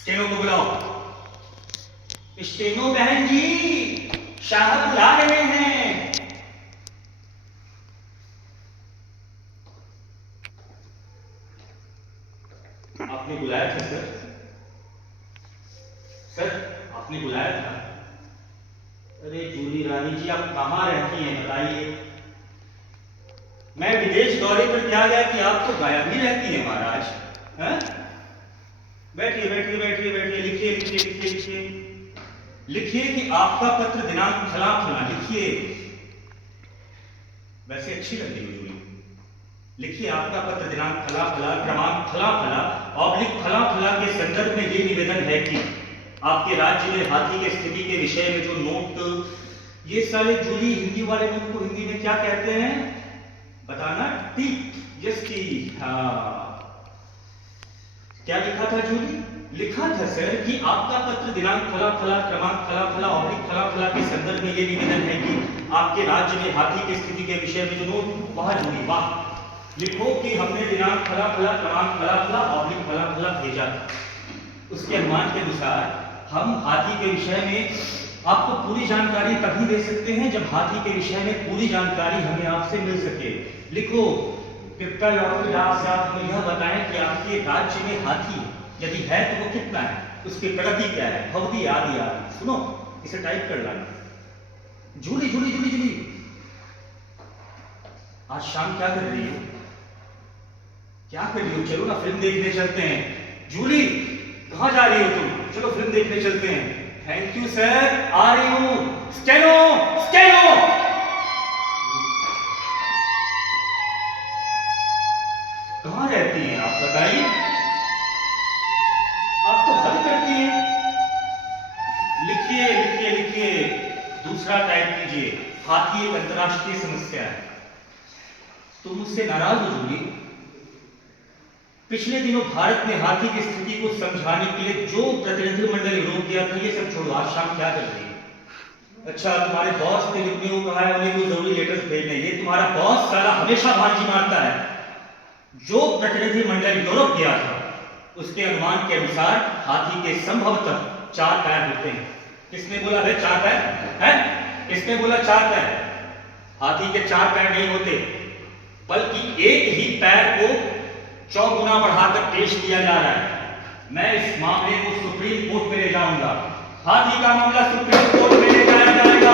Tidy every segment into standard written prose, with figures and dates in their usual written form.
Steno को बुलाओ। Steno बहन जी, शाह बुला रहे हैं। आपने बुलाया था सर? सर आपने बुलाया था? अरे जूली रानी जी, आप कहाँ रहती हैं बताइए? मैं विदेश दौरे पर क्या गया कि आप तो गायब ही रहती हैं महाराज। हैं? बैठिए बैठिए बैठिए बैठिए, लिखिए लिखिए लिखिए लिखिए लिखिए कि आपका पत्र दिनांक फला फला, लिखिए। वैसे अच्छी लग रही हो जूली। लिखिए आपका पत्र दिनांक फला फला, क्रमांक फला फला, ऑब्लिक फला फला के संदर्भ में ये निवेदन है कि आपके राज्य में हाथी की स्थिति के विषय में जो नोट, ये साले जूली हिंदी वाले नोट को हिंदी में क्या कहते हैं बताना? टीप, जिसकी क्या लिखा था जूली? लिखा था सर कि आपका पत्र दिनांक फला फला, क्रमांक फला फला, ऑब्लिक फला फला के संदर्भ में ये निवेदन है कि आपके राज्य में हाथी की स्थिति के विषय में जो नोट, वाह जूली वाह, लिखो कि हमने दिनांक फला फला, क्रमांक फला फला, ऑब्लिक फला फला भेजा था। उसके अनुमान के अनुसार हम हाथी के विषय में आपको पूरी जानकारी तभी दे सकते हैं जब हाथी के विषय में पूरी जानकारी हमें आपसे मिल सके। लिखो कृपया आप हमें यह बताएं कि आपके राज्य में हाथी है, यदि है तो वो कितना है, उसकी प्रगति क्या है, भवती आदि आदि। सुनो, इसे टाइप कर लाना। जूली जूली जूली जूली, आज शाम क्या कर रही हो? क्या कर रही हो? चलो ना फिल्म देखने चलते हैं। जूली कहां जा रही हो तुम? चलो फिल्म देखने चलते हैं। थैंक यू सर, आ रही हूं। स्टेनो स्टेनो, कहां रहती हैं आप बताइए? आप तो हद करती हैं। लिखिए लिखिए लिखिए, दूसरा टाइप कीजिए। हाथी एक अंतरराष्ट्रीय समस्या है। तुम मुझसे नाराज हो जूली? पिछले दिनों भारत में हाथी की स्थिति को समझाने के लिए जो प्रतिनिधिमंडल यूरोप गया था, ये सब छोड़ो, आज शाम क्या कर रही है? अच्छा, तुम्हारे बॉस ने लिखने को कहा है, उन्हें वो जरूरी लेटर्स भेजने। ये तुम्हारा बॉस साला हमेशा भांजी मारता है। जो प्रतिनिधिमंडल यूरोप गया था उसके अनुमान के अनुसार हाथी के संभवतः 4 पैर होते हैं। किसने बोला भाई 4 पैर है? किसने बोला 4 पैर? हाथी के 4 पैर नहीं होते, बल्कि एक ही पैर को चौगुना बढ़ाकर पेश किया जा रहा है। मैं इस मामले को सुप्रीम कोर्ट में ले जाऊंगा। हाथी का मामला सुप्रीम कोर्ट में ले जाया जाएगा।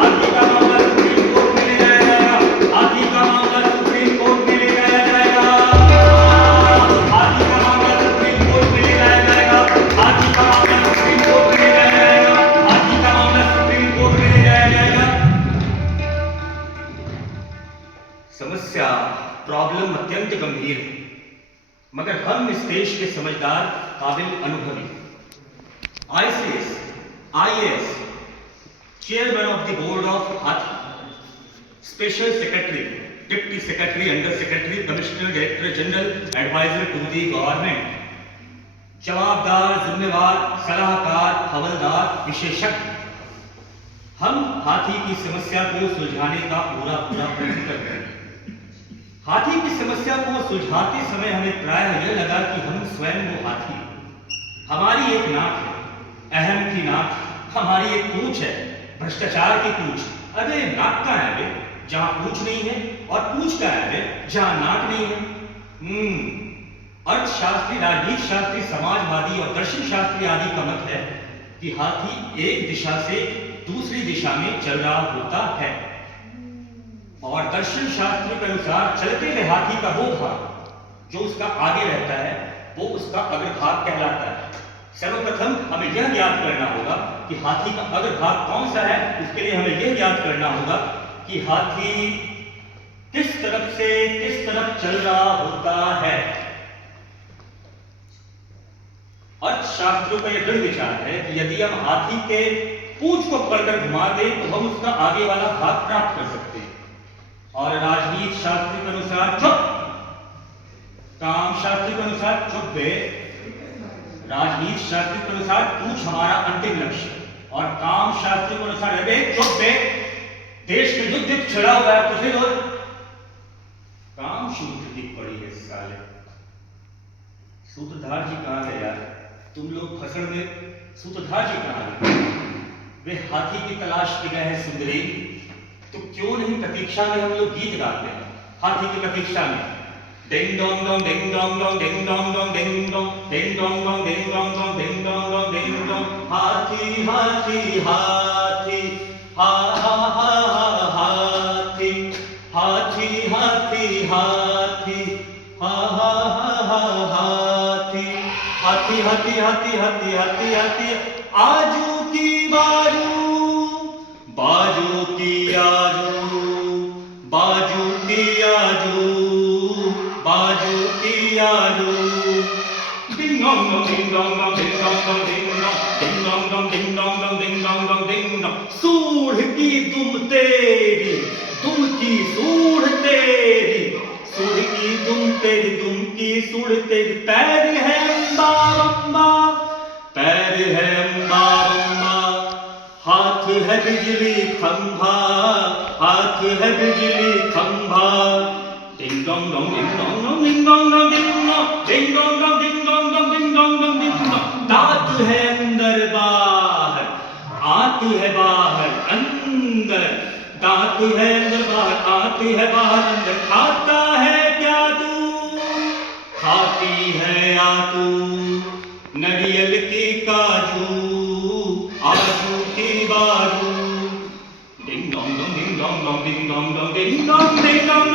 हाथी का मामला सुप्रीम कोर्ट में ले जाया जाएगा। हाथी का मामला सुप्रीम कोर्ट में ले जाया जाएगा। हाथी का मामला सुप्रीम कोर्ट में ले जाया जाएगा। हाथी का मामला सुप्रीम कोर्ट में ले जाया जाएगा। हाथी का मामला सुप्रीम कोर्ट में ले जाया जाएगा। समस्या, प्रॉब्लम अत्यंत गंभीर है, मगर हम इस देश के समझदार, काबिल, अनुभवी IAS chairman of the board of हाथी, special secretary, deputy secretary, under secretary, commissioner, director general, adviser to the government, जवाबदार, जिम्मेवार, सलाहकार, हवलदार, विशेषज्ञ, हम हाथी की समस्या को सुलझाने का पूरा प्रयत्न कर रहे हैं। हाथी की समस्या को सुलझाते समय हमें प्रायः यह लगा कि हम स्वयं वो हाथी हैं। हमारी एक नाक है, अहम की नाक, हमारी एक पूंछ है, भ्रष्टाचार की पूंछ। अरे नाक का है बे जहां पूंछ नहीं है, और पूंछ का है बे जहां नाक नहीं है। अर्थशास्त्री, राजनीति शास्त्री, समाजवादी और दर्शन शास्त्री आदि का मत है कि हाथी एक दिशा से दूसरी दिशा में चल रहा होता है, और दर्शन शास्त्र के अनुसार चलते हुए हाथी का वो भाग जो उसका आगे रहता है वो उसका अग्रभाग कहलाता है। सर्वप्रथम हमें यह ज्ञात करना होगा कि हाथी का अग्रभाग कौन सा है। उसके लिए हमें यह ज्ञात करना होगा कि हाथी किस तरफ से किस तरफ चल रहा होता है। अर्थशास्त्रियों का यह दृढ़ विचार है कि यदि हम हाथी के पूंछ को पकड़कर घुमा दें तो हम उसका आगे वाला भाग प्राप्त कर सकते हैं। और राजनीति शास्त्र के अनुसार चुप, काम शास्त्र के अनुसार चुप बे, राजनीति शास्त्र के अनुसार पूंछ हमारा अंतिम लक्ष्य, और काम शास्त्र के अनुसार अरे चुप बे, देश में युद्ध छिड़ा हुआ है तुझे और काम शुरू की पड़ी है साले। सूत्रधार जी कहां गए यार? तुम लोग भसड़ में सूत्रधार जी कहा वे हाथी की तलाश में गए हैं सुंदरी, तो क्यों नहीं प्रतीक्षा में हम लोग गीत गाते हैं हाथी की प्रतीक्षा में। Ding dong dong ding dong dong ding dong dong ding dong ding dong dong ding dong dong ding dong dong ding dong. हाथी हाथी हाथी हा हा हा हा हाथी हाथी हाथी हाथी हा हा हा हा हाथी हाथी हाथी हाथी हाथी हाथी हाथी आजू की बाजू बाजू की आजू बाजू की आजू बाजू की आजू। Ding dong dong ding dong dong ding dong dong ding dong ding dong dong ding dong dong ding dong. सूढ़ की दुम तेरी दुम की सूढ़ तेरी सूढ़ की दुम तेरी दुम की सूढ़ तेरी। पैर है अम्बा अम्बा पैर है अम्बा अम्बा हाथ है बिजली खंभा हाथ है बिजली खंभा। Ding dong dong ding dong dong ding dong dong ding dong ding dong dong ding dong dong ding dong. दांत है अंदर बाहर आंत है बाहर अंदर दांत है अंदर बाहर आंत है बाहर अंदर। खाता है क्या तू खाती है या तू नारियल की काजू आजू की बाजू। Ding dong dong ding dong dong ding dong dong ding dong ding dong